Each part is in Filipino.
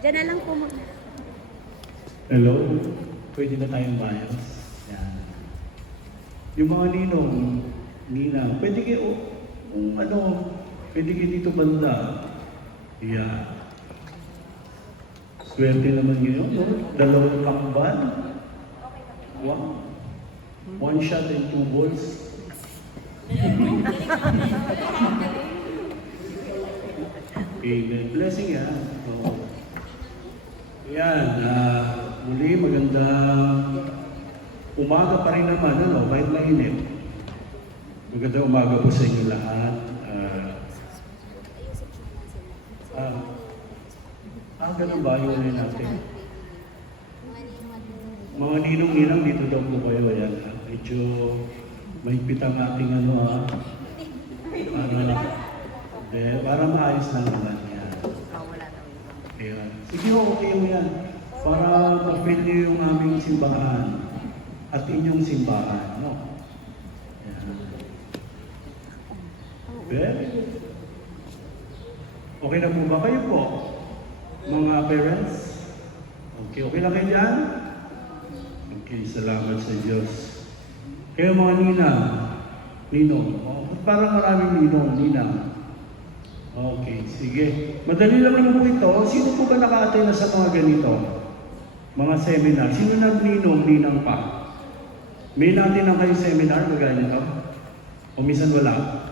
Diyan na lang po muna. Hello? Pwede na tayong bias? Yan. Yung mga ninong, nina, pwede kayo, pwede kayo dito banda. Yeah. Swerte naman ngayon, no? Dalawang kambal. Wow. One shot and 2 balls. Amen. Blessing yan. So, yan. Muli, magandang umaga pa rin naman, kahit mainit. Magandang umaga po sa inyo lahat. Ganun ba yung natin? Mga ninong-ninang dito daw po kayo. Ayan. Medyo mahigpit ang ating para maayos na naman yan. Ayan. Sige ho, okay mo yan. Para ma-feel niyo yung aming simbahan at inyong simbahan. No? Ayan. Okay na po ba kayo po? Mga parents? Okay lang kayo dyan? Okay, salamat sa Diyos. Kayo mga ninong. Parang maraming ninang. Okay, sige. Madali lang naman po ito. Sino po ba naka-attend na sa mga ganito? Mga seminar. Sino ninang pa? May natin na kayo seminar, magaya nito? O minsan wala?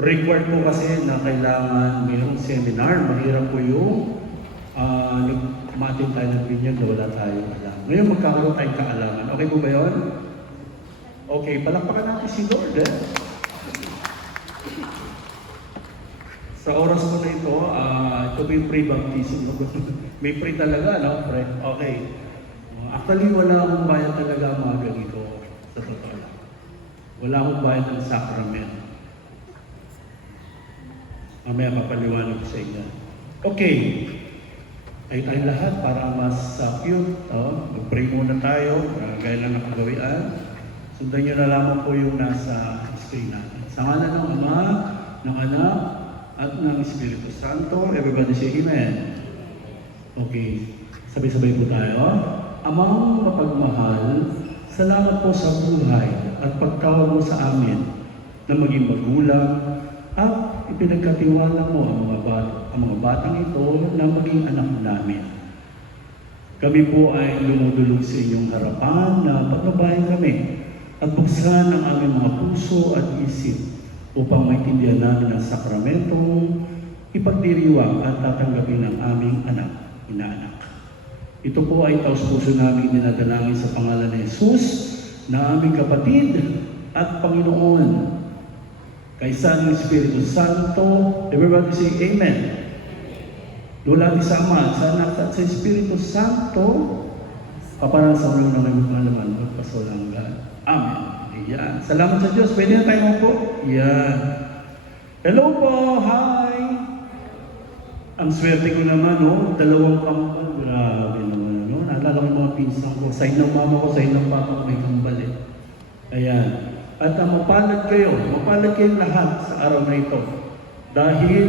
Required po kasi na kailangan mayroong seminar. Mahirap po yung matin tayo ng binyag na wala tayo alam. Ngayon magkakaroon tayong kaalaman. Okay po ba yun? Okay, palakpakan natin si Lord. Sa oras ko na ito, ito po yung pre-baptism. May pre talaga, no? Pre. Okay. Actually, wala akong bayad talaga ang mga ganito. Sa totoo lang. Wala akong bayad ng sacrament. Mamaya papaliwanag ko sa inyo. Okay. Ay tayong lahat para mas cute. Mag-pray muna tayo. Gaya lang nakagawian. Sundan nyo na lamang po yung nasa screen natin. Sa ngalan ng Ama, ng Anak, at ng Espiritu Santo. Everybody say Amen. Okay. Sabay-sabay po tayo. Amang mapagmahal, salamat po sa buhay at pagtawag mo sa amin na maging magulang at ipinagkatiwala mo ang mga batang ito na maging anak namin. Kami po ay lumudulog sa inyong harapan na pagbabayan kami at buksan ang aming mga puso at isip upang maintindihan namin ang sakramentong ipagdiriwang at tatanggapin ng aming inaanak. Ito po ay taos-puso namin dinadalangin sa pangalan ni Jesus na aming kapatid at Panginoon. Kaysa ng Espiritu Santo, everybody say Amen. Lula di sa Ama, sa Anak at sa Espiritu Santo, paparasa mo na may magmalaman at pasulanggan. Amen. Ayan. Salamat sa Diyos. Pwede na tayo po? Ayan. Hello po. Hi. Ang swerte ko naman, dalawang kambal. Grabe naman, Naalala ko yung mga pinsan ko. Sa'yo ng mama ko, sa'yo ng papa ko, may kambal Ayan. At mapalad kayong lahat sa araw na ito. Dahil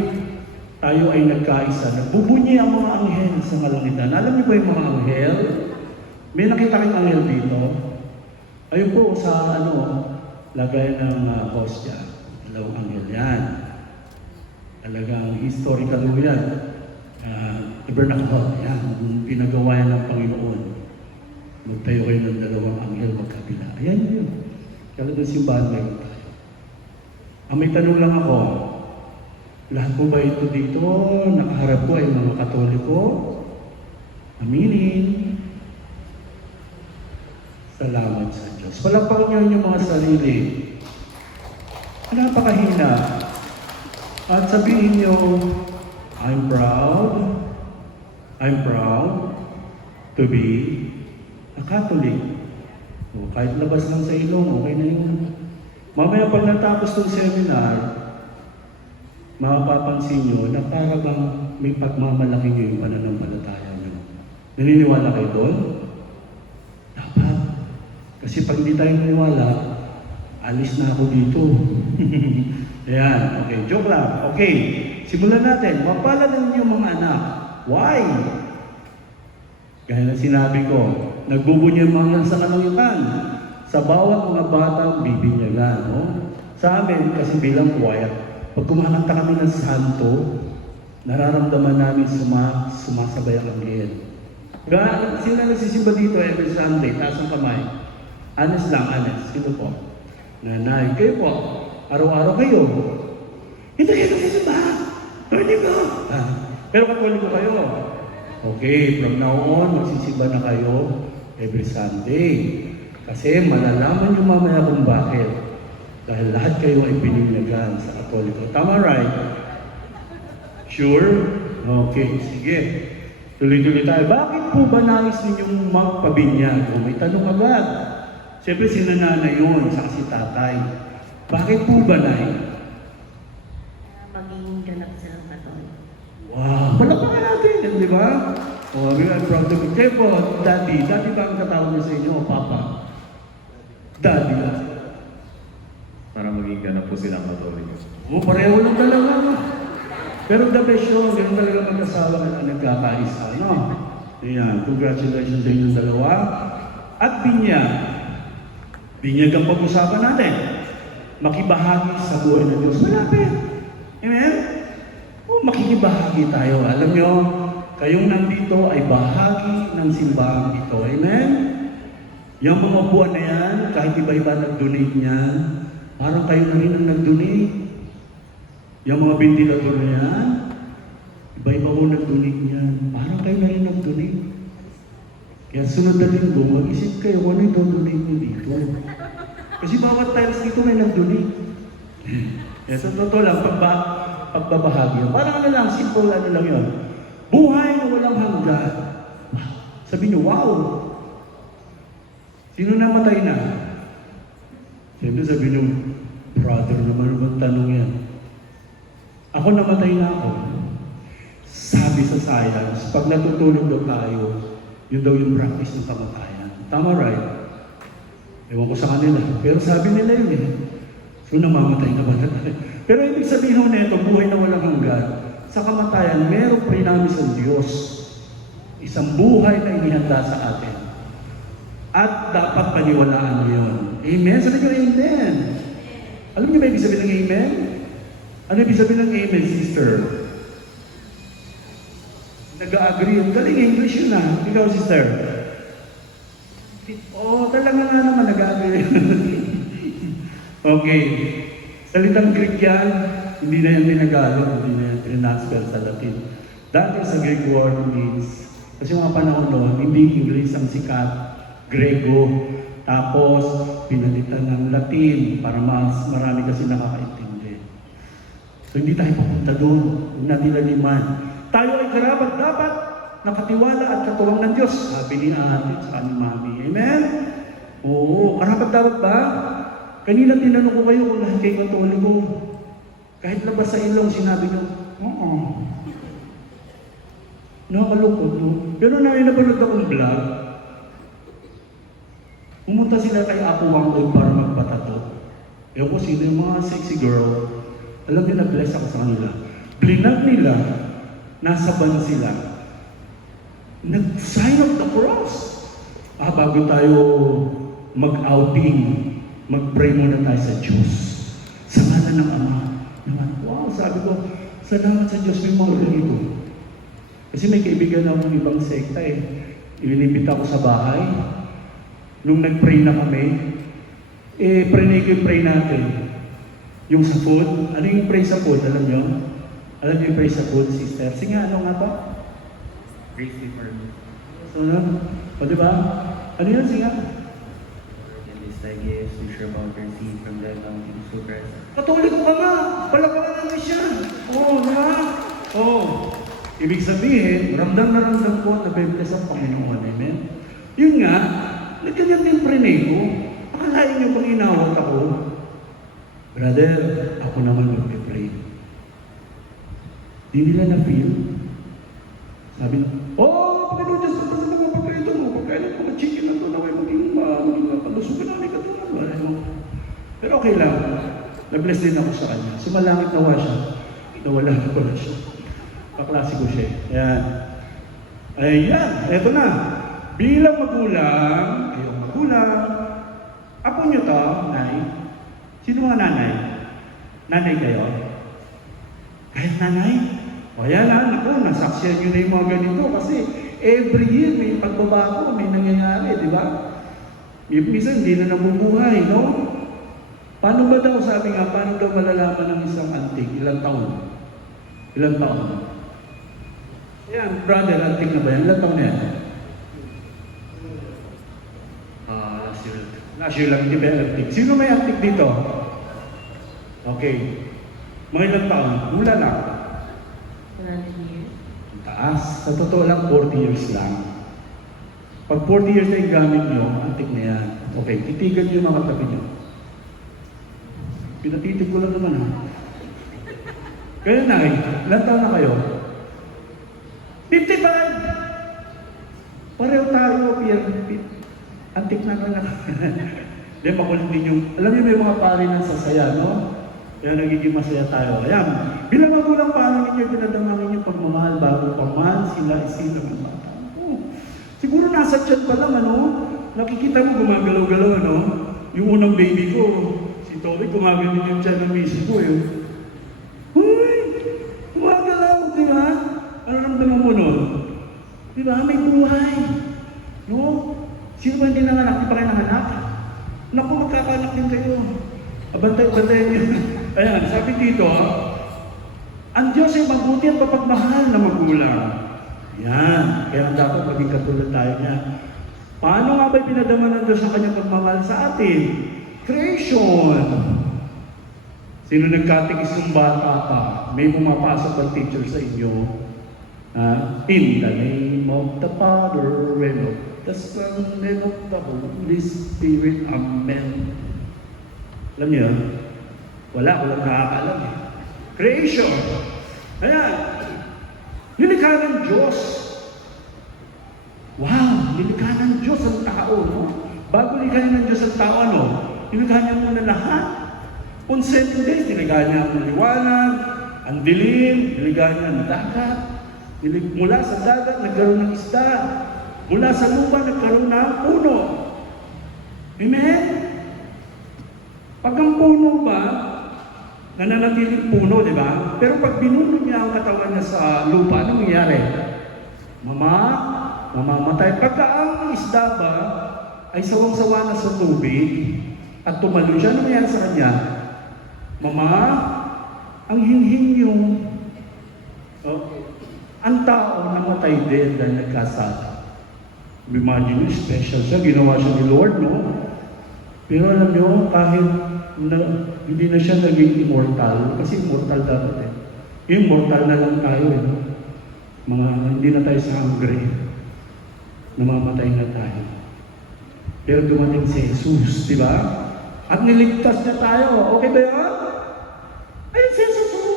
tayo ay nagkaisa. Nagbubunyi ang mga anghel sa kalangitan. Alam niyo ba yung mga anghel? May nakita kayong anghel dito? Ayun po sa lagay ng hostya. Dalawang anghel yan. Talagang historical yan. Tabernacle, yan. Pinagawa yan ng Panginoon. Magtayo kayo ng dalawang anghel magkabila. Ayan yun. Kaya doon simbahan ngayon tayo. May tanong lang ako. Lahat po ba ito dito? Nakaharap po ay mga Katoliko? Aminin. Salamat sa Diyos. Palakpakan niyo yung mga sarili. Napakahina. At sabihin niyo, I'm proud to be a Catholic. O, kahit labas lang sa ilong, okay na yun. Mamaya pag natapos ng seminar, mapapansin nyo na para bang may pagmamalaki nyo yung pananampalataya nyo. Naniniwala kayo doon? Dapat. Kasi pag hindi tayo naniwala, alis na ako dito. Ayan, okay. Joke lang. Okay. simulan natin. Mapalad ang inyong mga anak. Why? Gaya na sinabi ko, nagbubunyag mga sa kalangitan. Sa bawat mga batang bibinyagan. No? Sa amin, kasi bilang choir, pag kumakanta kami ng santo, nararamdaman namin sumasabay ang anghel. Sino nagsisimba dito every Sunday? Taas ang kamay. Honest lang, honest. Sino po? Nanay. Kayo po. Araw-araw kayo. Hindi kayo nagsisimba. Pwede ko. Pero katoliko kayo. Okay, from now on, magsisimba na kayo every Sunday. Kasi malalaman nyo mamaya kung bakit. Dahil lahat kayo ay binibigyan sa katoliko. Tama, right? Sure? Okay, sige. Tuloy-tuloy tayo. Bakit po ba nais ninyong magpabinyag? May tanong agad. Siyempre si nanay yun, saka si tatay. Bakit po ba, Nay? Maging ganap silang katon. Wow! Palakpakan natin, di ba? Oh, we are proud to be. Kayo po, Daddy. Daddy ba ang katawag niya sa inyo o Papa? Daddy. Para maging ganap po silang katoliko. Oh, pareho lang talaga. Pero the best yun, ganun talaga mag-asawa na nagkakaisa, no? Ayan, congratulations sa inyong dalawa. At binyag. Binyag ang pag-usapan natin. Makibahagi sa buhay ng Diyos. Malapit. Amen? O, makikibahagi tayo. Alam nyo, kayong nandito ay bahagi ng simbahan ito. Amen? Yung mga buwan na yan, kahit iba-iba nag-donate niyan, parang kayo na rin ang nag-donate. Yung mga ventilator na yan, iba-iba ko nag-donate niyan. Parang kayo na rin nag-donate. Kaya sunod na linggo, mag-isip kayo kung ano yung donate nyo dito. Kasi bawat times dito may nag-donate. Kaya sa totoo lang, pagbabahagi. Parang ano lang, simple ano lang yun. Buhay na walang hanggan. Sabi nyo, wow! Sino namatay na? Siyempre sabi nyo, brother naman ang tanong yan. Ako namatay na ako. Sabi sa science, pag natutulog daw tayo, yun daw yung practice ng kamatayan. Tama, right? Ewan ko sa kanila. Pero sabi nila yun eh. So namamatay na ba tayo? Pero ibig sabihin ho nito, buhay na walang hanggan. Sa kamatayan, meron prinamis ang Diyos. Isang buhay na inihanda sa atin. At dapat paniwalaan mo yun. Amen? Sabi nyo, amen. Alam niyo ba ibig sabihin ng amen? Ano ibig sabihin ng amen, sister? Nag-agree. Ang galing English yun ah. Ikaw, sister. Oh, talaga nga naman nag-agree. Okay. Salitang Greek yan, hindi na yan tinagalog, hindi na yan tinaspell sa Latin. Dati sa Greek word means, kasi mga panahon noon, hindi English ang sikat, Grego, tapos pinalitan ng Latin para mas marami kasi nakakaintindi. So hindi tayo papunta doon, huwag natin laliman. Tayo ay karapat dapat nakatiwala at katuwang ng Diyos. Sabi ni ate sa ni mami. Amen? Oo, karapat dapat ba? Kanina tinanong ko kayo kung lahat kayo katoliko. Kahit labas sa ilong, sinabi nyo, oo. Nakakalungkot, no? Pero napanood akong vlog. Pumunta sila kay Apo Wangod para magpatato. Ewan ko sino yung mga sexy girl. Alam niyo, na-bless ako sa kanila. Blinag nila, nasa ban sila. Nag-sign of the cross. Bago tayo mag-outing, mag-pray muna tayo sa Diyos. Sa ngalan ng Ama. Naman, wow, sabi ko, salamat sa Diyos, may mga ganito. Kasi may kaibigan ako ng ibang sekta eh. Inilipit ako sa bahay. Nung nag-pray na kami, pray ko yung pray natin. Yung sa food, ano yung pray sa food, alam nyo? Alam nyo yung pray sa food, sister? Sige nga, ano nga ba? Grace be for me. So, o diba? Ano yun, sige nga? And this thy gifts, which are about to receive from thy bounty to Christ. Katoliko ka nga! Palakaran namin siya! Oo, diba? Oo. Ibig sabihin, ramdam na ramdam ko na bebes ang Panginoon. Amen? Yun nga, nagkanyan din prenay ko. Akalain niyo pang inawat ako. Brother, ako naman mag-pray. Di nila na-feel. Sabi na, oh, Panginoon Diyos, kapag sa mga pagkaito mo, pagkailan ko na-chicken na ito, naway maging palusugan namin ka ito. Pero okay lang. Na-bless din ako sa kanya. Sumalangit nawa siya. Nawala na pala siya. Kaklase ko siya. Ayan. Ayan, eto na. Bilang magulang, kayong magulang, apo nyo to, nay. Sino mga nanay? Nanay kayo? Kahit nanay? O yan na, naku, nasaksiyan nyo na yung mga ganito kasi every year may pagbabago, may nangyayari, di ba? Minsan hindi na nabubuhay, no? Paano ba daw, sabi nga, paano daw malalaman ng isang antik? Ilang taon? Ilang taon? Ayan, brother, antik na ba yan? Ilang taon na yan? Last year. Last year lang, hindi ba yan antik? Sino may antik dito? Okay. Mga ilang taon? Mula lang. 100 years. Ang taas. Sa totoo lang, 40 years lang. Pag 40 years na yung gamit nyo, antik na yan. Okay, titigan nyo yung mga tabi nyo. Pinatitig ko lang naman ha. Kaya na, ilang taon na kayo? 55! Pareho tayo, antik na lang. Hindi, makulit din yung, alam niyo may mga pari ng sasaya, no? Kaya nagiging masaya tayo. Ayan, bilang magulang paano ninyo pinadamangin yung pagmamahal bago pa man sila isilang ng bata. Oh, siguro nasa chat pa lang, ano? Nakikita mo gumagalaw-galaw, ano? Yung unang baby ko, si Toby, gumagalaw din yung chat ng misis ko, eh. Uy! Gumagalaw, di ba? Ano ramdaman mo nun? Di ba? May buhay. No? Sino ba hindi nanganak? Di pa kayo nanganak? Naku, magkakanak din kayo. Abantay-bantayan niyo. Ayan, sabi dito, ang Diyos ay mabuti at mapagmahal na magulang. Yan, kaya dapat maging katulad tayo niya. Paano nga ba'y pinadama ng Diyos ang kanyang pagmamahal sa atin? Creation. Sino nagkatikis ng bata pa? May pumapasok ang teacher sa inyo. In the name of the Father, and of the Son, and of the Holy Spirit. Amen. Alam niyo, walang nakakaalam eh. Creation. Ayan. Nilikha ng Diyos. Wow, nilikha ng Diyos ang tao, no? Bago likhain ng Diyos ang tao, ano? Nilikha niya muna lahat. On 7 days, nilikha niya ang liwanag, ang dilim, nilikha niya ang dagat. Mula sa dagat, nagkaroon ng isda. Mula sa lupa, nagkaroon ng puno. Amen? Pag ang puno ba, nananatiling puno, di ba? Pero pag binuno niya ang katawan niya sa lupa, anong nangyayari? Mamamatay. Pagka ang isda ba ay sawang-sawa na sa tubig at tumalo siya, anong nangyayari sa kanya? Ang hinhin yung ang tao namatay din dahil nagkasala. Imagine, special siya, ginawa siya ni Lord, no? Pero alam niyo, kahit hindi na siya naging immortal, kasi immortal dapat eh. Immortal na lang tayo eh. Hindi na tayo sa hungry. Namamatay na tayo. Pero dumating si Jesus, di ba? At niligtas niya tayo. Okay ba yun? Ayun si Jesus.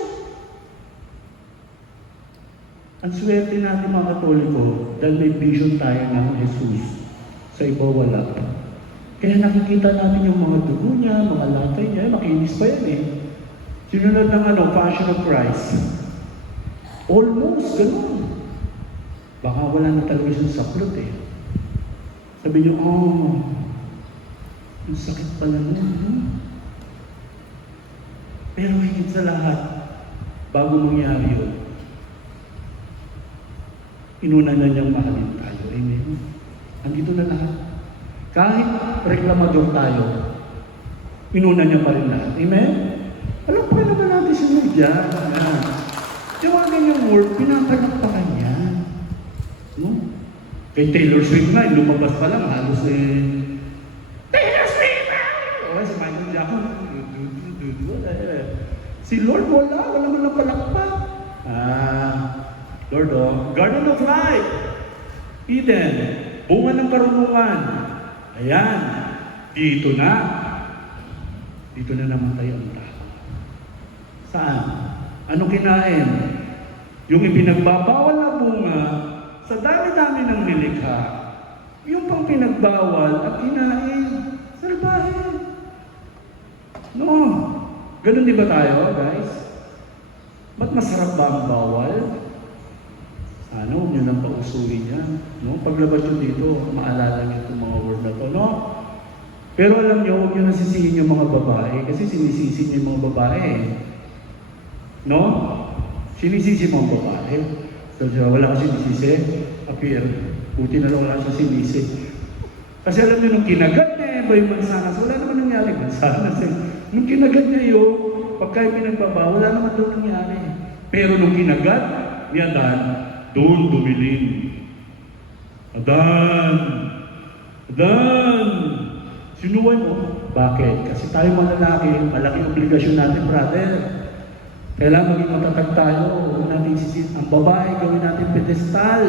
Ang swerte natin mga Katoliko dahil may vision tayo ng Jesus. Sa iba wala. Kaya nakikita natin yung mga dugo niya, mga latay niya, makinis pa yan eh. Sinunod ng Passion of Christ. Almost, ganun. Baka wala na talaga siyang saklot eh. Sabi niyo, ang sakit pala nun. Pero higit sa lahat, bago mangyari yun, inuna na niyang mahalin tayo. Amen. Andito na lahat. Kahit reklamador tayo, inuna niya pa rin lahat. Amen? Alam pa naman natin si Lord yan. Tiwagan niyang word, pinapalakpakan niya. No? Kay Taylor Swift na, lumabas pa lang, halos Taylor Swift! O, si Michael Jackson, si Lord wala naman lang palakpak. Lord, Garden of Life, Eden, bunga ng karunungan. Ayan, dito na namatay ang tao. Saan? Anong kinain? Yung ipinagbabawal na bunga, sa dami-dami ng nilikha, yung pang pinagbawal at kinain, salbahe. No, ganun di ba tayo, guys? Ba't masarap ba ang bawal? Sana huwag nyo nang pausuin yan. No? Paglabas nyo dito, maalala nyo itong mga word na to. No? Pero alam nyo, huwag nyo nasisihin yung mga babae kasi sinisisi nyo yung mga babae. No? Sinisisi mo ang babae. So, wala ka sinisisi. Appear. Buti na lang wala siya sinisi. Kasi alam nyo, nung kinagat niya ba yung mansanas, wala naman nangyari mansanas. Nung kinagat niya yun, pagka yung pinagbaba, wala naman doon nangyari. Pero nung kinagat ni Adan, doon dumilin. Adan! Adan! Sinuwan mo. Bakit? Kasi tayo mga lalaki, malaking obligasyon natin, brother. Kailangan maging matatag tayo. Huwag natin sisip. Ang babae, gawin natin pedestal.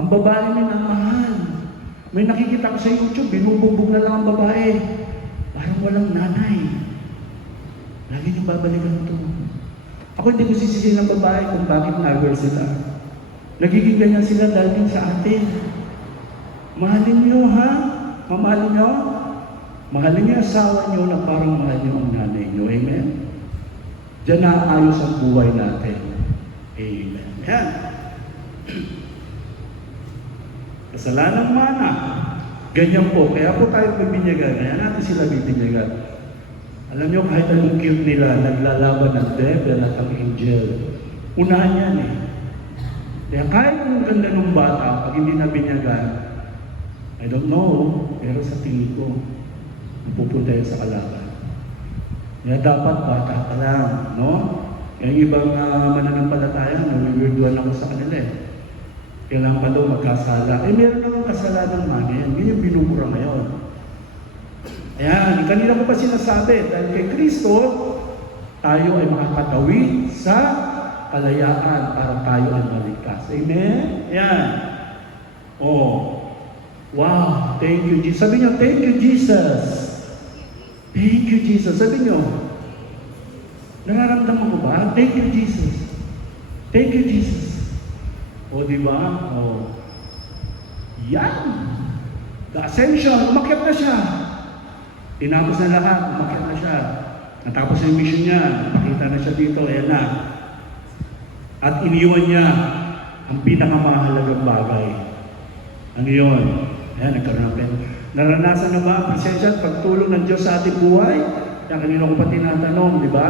Ang babae minamahal. May nakikita ko sa YouTube, binubugbog na lang ang babae. Parang walang nanay. Lagi niyong babalikan ito. Ako hindi ko sisisihin ng babae kung bakit nag-girl sila. Nagiging ganyan sila dahil din sa atin. Mahalin niyo, ha? Mamahalin niyo? Mahalin niyo asawa niyo na parang mahal niyo ang nanay niyo. Amen? Diyan naayos ang buhay natin. Amen. Yan. Kasalanan mana. Ganyan po. Kaya po tayo bibinyagan. Kaya natin sila bibinyagan. Alam niyo, kahit anong cute nila, naglalaban ng devil at ang angel. Unahan yan eh. Kaya kahit anong ganda ng bata, pag hindi na binyagan, I don't know, pero sa tingin ko, pupunta yan sa kalaban. Kaya dapat bata ka lang, no? Yung ibang mananampalataya, nawiwirduan ako sa kanila eh. Kailangan pa daw magkasala. Eh, meron namang kasalanan man yan. Yun yung binubura ngayon. Ayan, kanina ko pa sinasabi, dahil kay Kristo, tayo ay makakatawid sa kalayaan para tayo ay maligtas. Amen? Ayan. Oh. Wow, thank you, Jesus. Sabi niyo, thank you, Jesus. Thank you, Jesus. Sabi niyo, nararamdaman ko ba? Thank you, Jesus. Thank you, Jesus. O, di ba? O. Yan. The ascension, umakyat na siya. Tinapos na lahat, umakyat na siya. Natapos na yung mission niya, nakita na siya dito, ayan na. At iniwan niya ang pinakamahalagang bagay. Ano yun? Ayan, nagkaroon ng pena. Naranasan na ba ang presensya at pagtulong ng Diyos sa ating buhay? Kaya kanina ko pa tinatanong, di ba?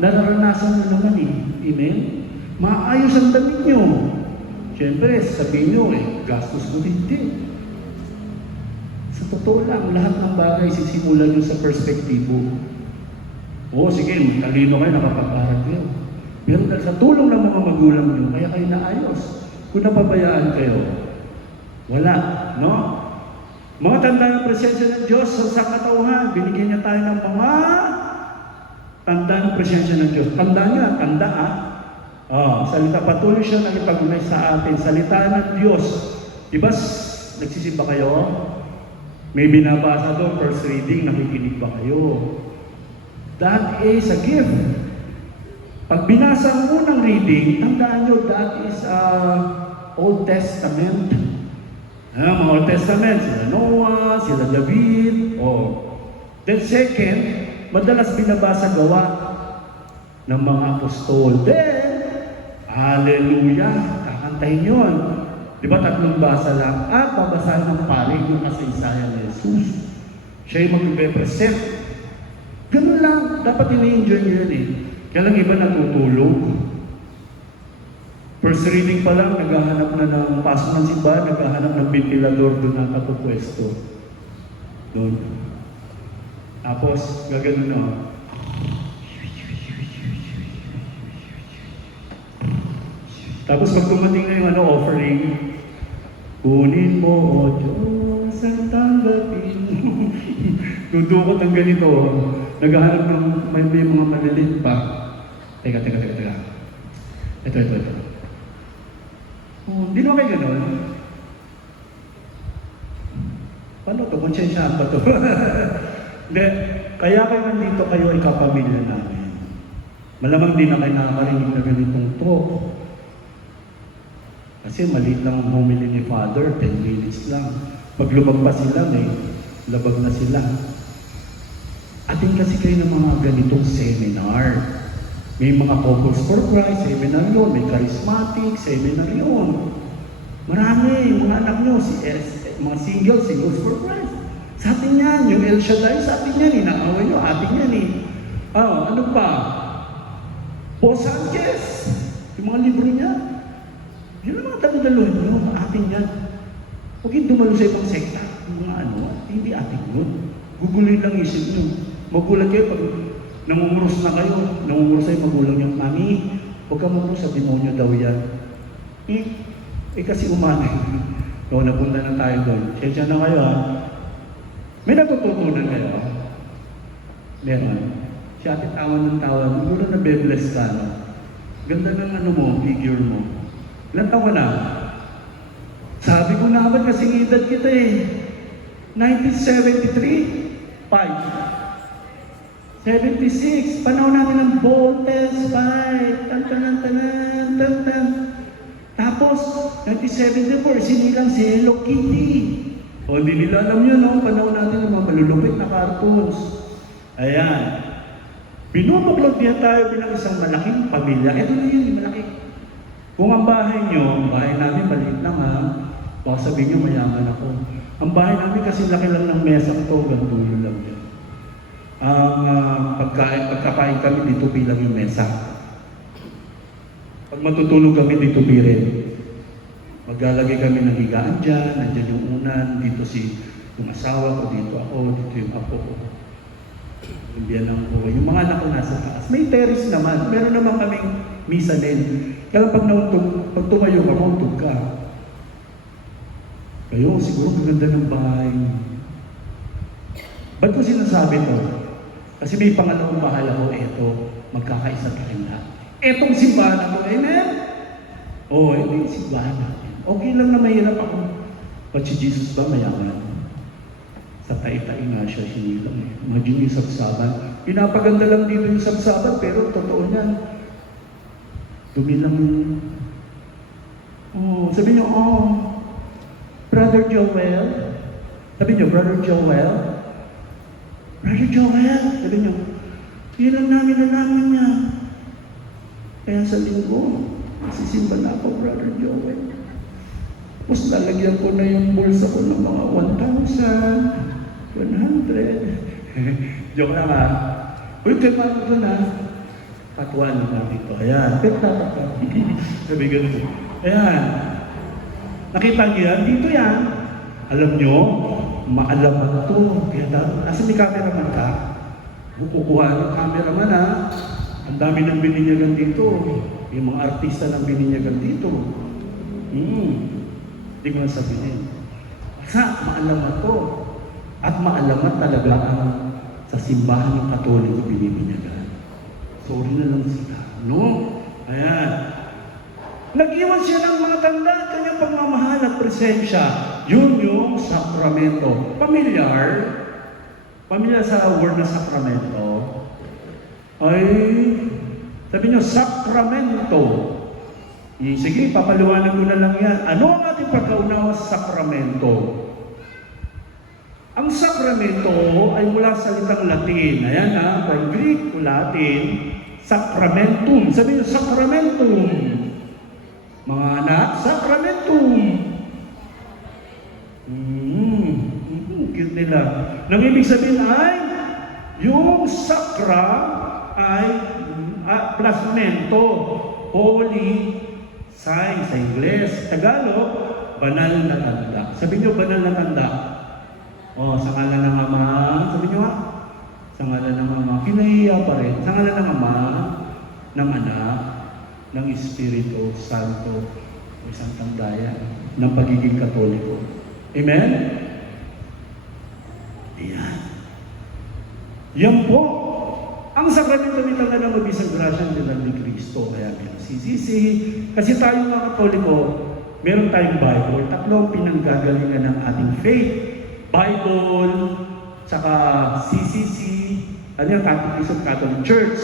Naranasan na naman eh. Amen? Maayos ang damit nyo. Siyempre, sabihin nyo gastos ko din. Sa totoo lang, lahat ng bagay sisimulan nyo sa perspektibo. Oo, sige, talino kayo, nakapag-aral kayo. Pero dahil sa tulong ng mga magulang nyo, kaya kayo naayos. Kung napabayaan kayo, wala, no? Mga tanda ng presensya ng Diyos sa katauhan, binigyan niya tayo ng mga tanda ng presensya ng Diyos. Tanda niya, tanda salita, patuloy siya nakipagunay sa atin. Salita ng Diyos. Diba, nagsisimba kayo? May binabasa doon, first reading, nakikinig ba kayo? That is a gift. Pag binasa ang unang reading, tandaan nyo, that is Old Testament. Mga Old Testament, sila Noah, sila David. Then second, madalas binabasa gawa ng mga apostol. Then, hallelujah, kakantahin yun. Diba 3 basa lang? At babasahin ng paring yung kasaysayan ni Jesus. Siya yung mag-represent. Ganun lang, dapat ini-enjoy nyo yun eh. Kaya lang iba natutulog. First reading pa lang, naghahanap na ng pasok ng simbahan, naghahanap ng ventilador doon na kapupwesto. Doon. Tapos, gagano na. Tapos pag dumating na yung offering, kunin mo, O Diyos, ang tanggapin mo. Dudukot ang ganito. Naghahanap ng may mga malilit pa. Teka. Ito. Hindi naman kayo gano'n. Paano ito? Konsensyaan ba ito? Hindi. Kaya kayo nandito kayo ay kapamilya namin. Malamang din na kayo nakakarinig na ganitong talk. Kasi maliit lang ang homily ni Father, 10 minutes lang. Pag lumagpas sila, labag na sila. Atin kasi kayo ng mga ganitong seminar. May mga couples for Christ, seminar yun. May charismatic, seminar yun. Marami, mga anak nyo, mga singles for Christ. Sa atin yan, yung El Shaddai, sa atin yan, inaaway nyo, atin yan eh. Ano pa? Paul Sanchez, yung mga libro niya. Yun ang mga dalo-dalohan nyo, atin yan. Huwag yung dumalo sa ibang sekta, yung mga hindi atin yun. Guguluhin lang isip nyo. Magulat kayo pag nangunguros na kayo, nangunguros ay magulang yung mami, huwag ka magulos sa demonyo daw yan. Kasi umanay. So, napunta na tayo doon. Sensya na kayo ha. May natututunan kayo. Meron. Si ate tawan ng tawan, siguro na be-bless ka, no? Ganda ng figure mo. Ilan taon ka na? Sabi ko na ba't kasing edad kita eh. 1973, 5. 76, panahon natin ng Voltes, 5. Tan. Tapos, 1974, sinilang si Hello Kitty. O, hindi nila alam yun, no? Panahon natin ng mga malulupit na cartoons. Ayan. Binubuklod niya tayo bilang isang malaking pamilya. Ito na yun, malaki. Kung ang bahay nyo, bahay namin maliit lang ha, baka sabihin nyo mayaman ako. Ang bahay namin kasi laki lang ng mesa ko, ganito yun lang yan. Ang pagkakain kami, dito bilang yung mesa. Pag matutulog kami, dito rin. Maglalagay kami ng higaan dyan, nandyan yung unan, dito yung asawa ko, dito ako, dito yung apo ko. Yung biyanang ko. Yung mga anak ko nasa taas. May terrace naman. Meron naman kaming misa din. Kaya pag tumayo ka, mauntog ka. Kayo, siguro maganda ng bahay. Ba't ko sinasabi to? Kasi may pangalawang bahay ako, eto, magkakaisa tayong lahat. Etong simbahan ako, amen? Oo, ito yung simbahan natin. Okay lang na mahirap ako. But si Jesus ba mayaman? Sa tay-tay nga siya sinilang eh. Imagine yung sabsaban. Pinapaganda lang dito yung sabsaban, pero totoo niyan. Dumi lang yun. Sabi niyo, Brother Joel. Sabi niyo, Brother Joel. Brother Joel. Sabi niyo, yun lang namin niya. Kaya sa linggo, sisimba na ako, Brother Joel. Tapos lalagyan ko na yung bulsa ko ng mga 1,000. 100. Joke lang ha. Uy, kaya ko na. Patuan na dito. Ayan. Sabi ganun. Ayan. Nakita niyo yan? Dito yan. Alam nyo, maalaman to. Kaya kasi may cameraman ka. Kukuha ng cameraman ha. Ang dami ng bininyagan dito. Yung mga artista ng bininyagan dito. Hindi ko na sabihin. Sa maalaman to. At maalamat talaga ang sa simbahan ng Katoliko binibinyagan. Sorry na lang sila. No? Ayan. Nag-iwan siya ng mga tanda at kanyang pagmamahal at presensya. Yun yung sakramento. Pamilyar sa word na sakramento. Ay, sabi nyo, sakramento. Sige, papaliwanag ko na lang yan. Ano ang ating pagkaunawa sa sakramento? Ang sakramento ay mula sa salitang Latin. Ayan ha, from Greek to Latin, sacramentum. Sabi niyo, sacramentum. Mga anak, sacramentum. Cute nila. Nang ibig sabihin ay, yung sakra ay plasmento, holy sign sa Ingles. Tagalog, banal na tanda. Sabi niyo, banal na tanda. Sa ngalan ng Ama, sabi niyo nga, sa ngalan ng Ama, kinahiya pa rin, sa ngalan ng Ama, ng Anak, ng Espiritu Santo, o isang tandaya ng pagiging Katoliko. Amen? Ayan. Yan po. Ang sakramento ni tanda ng mabisang grasya ni Cristo. Kaya sisisi. Kasi tayo mga Katoliko, meron tayong Bible. Tatlong pinanggagalingan ng ating faith. Bible, saka CCC, ano yung Catechism of Catholic Church,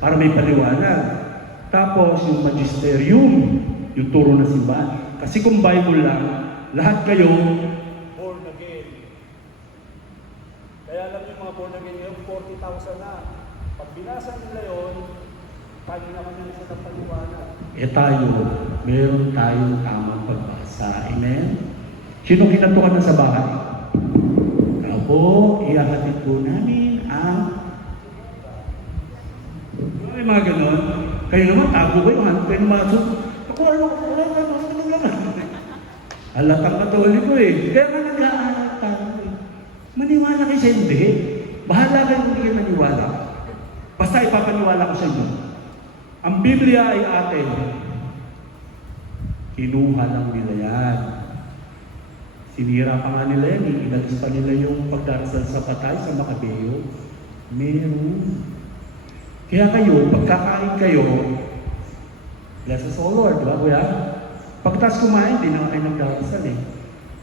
para may paliwanag. Tapos yung Magisterium, yung turo na simbahan. Kasi kung Bible lang, lahat kayo born again. Kaya alam yung mga born again ngayon, 40,000 na. Pag binasa nila yun, Paano na kami sa pagpaliwanag? Tayo, meron tayong tamang pagbasa. Amen? Sino kinatukan na sa bahay? Ako, ihahatid po namin ang... May mga ganon. Kayo naman, tago ba yung hand? Kayo naman, ako, ano, halatang katoliko eh. Kaya nga nag-aaral tayo eh. Maniwala kayo sa hindi. Bahala kayo kung hindi kayo maniwala. Basta ipapaniwala ko sa inyo. Ang Biblia ay atin. Kinuha lang nila yan. Sinira pa nga nila yan. Inalis pa nila yung pagdarasal sa patay sa Makabeo. Meron. Kaya kayo, pagkakain kayo, bless us all Lord, di ba kuya? Pagkatapos kumain, di na kayo nagdarasal eh.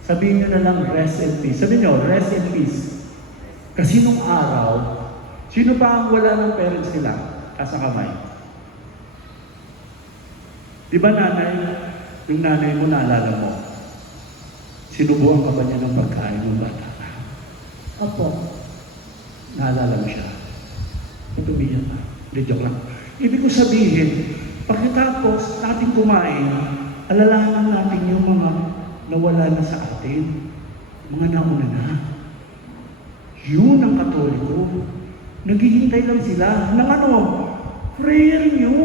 Sabihin nyo na lang, rest in peace. Sabihin nyo, rest in peace. Kasi nung araw, sino pa ang wala ng parents nila? Asa kamay. Di ba nanay, yung nanay mo naalala mo, sinubuan ka ba niya ng pagkain ng bata ka? Opo. Naalala mo siya? Natumiyan ka. Hindi, joke lang. Ibig ko sabihin, pagkatapos natin kumain, alalahanan natin yung mga nawala na sa atin. Mga nauna na. Yun ang Katoliko. Naghihintay lang sila ng ano? Prayer nyo.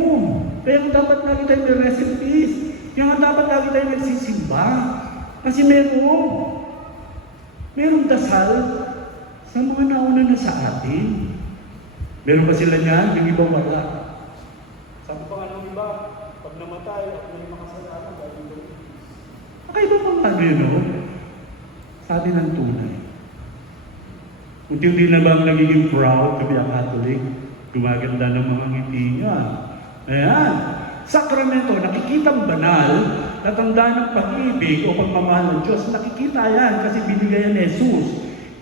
Kaya nga dapat lagi tayo may rest in peace. Kaya nga dapat lagi tayo nagsisimba. Kasi merong dasal sa mga nauna na sa atin. Meron ba sila niyan? Yung ibang wala. Sabi pa nga ng iba, pag namatay, at may makasalanan, dahil ito. Kakaiba pa nga yun, no? Sabi ng tunay. Unti-unti na ba ang nagiging proud kami ang Catholic? Gumaganda ng mga ngiti niya. Ayan. Sakramento, nakikitang banal, natanda ng pag-ibig o pagmamahal ng Diyos. Nakikita yan kasi binigay yan ni Jesus.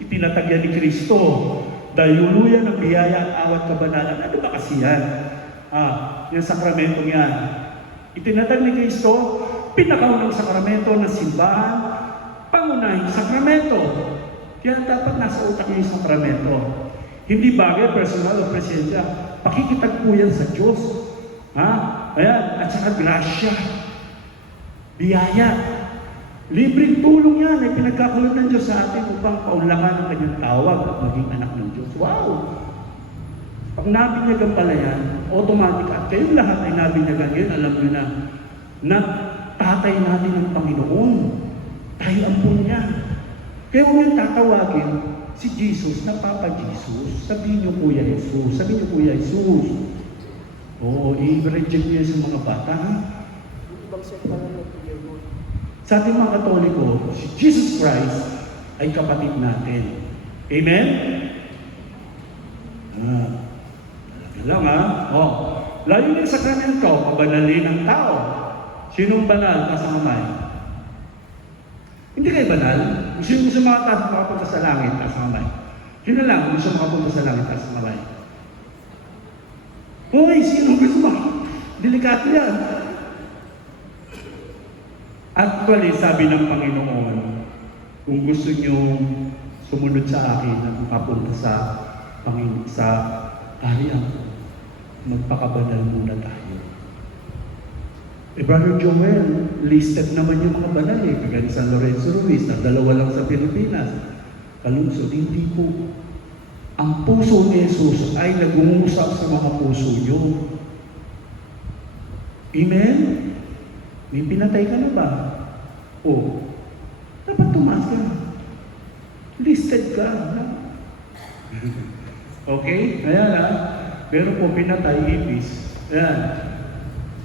Itinatag yan ni Kristo. Dayuluyan ng biyaya at awat kabanalan. Ano ba kasi yan? Yung sakramento yan. Itinatag ni Kristo, pinakaunang sakramento ng simbahan, pangunahing sakramento. Kaya dapat nasa utak niyo yung sakramento. Hindi bagay, personal o presensya. Pakikitag po yan sa Diyos. Ayan, at saka grasya. Biyaya. Libreng tulong yan ay pinagkakulot ng Diyos sa atin upang paunlakan ang kanyang tawag at maging anak ng Diyos. Wow! Pag nabinyagan pala yan, automatic at kayong lahat ay nabinyagan yun, alam nyo na tatay natin ang Panginoon. Tayo ang po niya. Kaya huwag yung tatawagin si Jesus na Papa Jesus. Sabihin niyo Kuya Jesus. Sabihin niyo Kuya Jesus. Oo, i-reject niya sa mga bata. Ibang sekta na sa ating mga Katoliko, si Jesus Christ ay kapatid natin. Amen? Talaga lang layo yung sakramento, pabanalin ng tao. Sinong banal kasamay? Hindi kayo banal. Gusto mga tao makapunta sa langit kasamay. Sino lang gusto makapunta sa langit kasamay? Hoy, sino gusto mo? Delikato yan. Actually, sabi ng Panginoon, kung gusto nyo sumunod sa akin at mapunta sa kaharian ko, magpakabanal muna tayo. Brother Joel, listed naman yung mga banal eh. Kagaya ni San Lorenzo Ruiz, na 2 lang sa Pilipinas. Kalungsod, hindi po. Ang puso ni Jesus ay nag-uusap sa mga puso nyo. Amen? May pinatay ka na ba? Dapat tumaas ka. Listed ka. Okay? Ayan meron po pinatay, ibis. Ayan.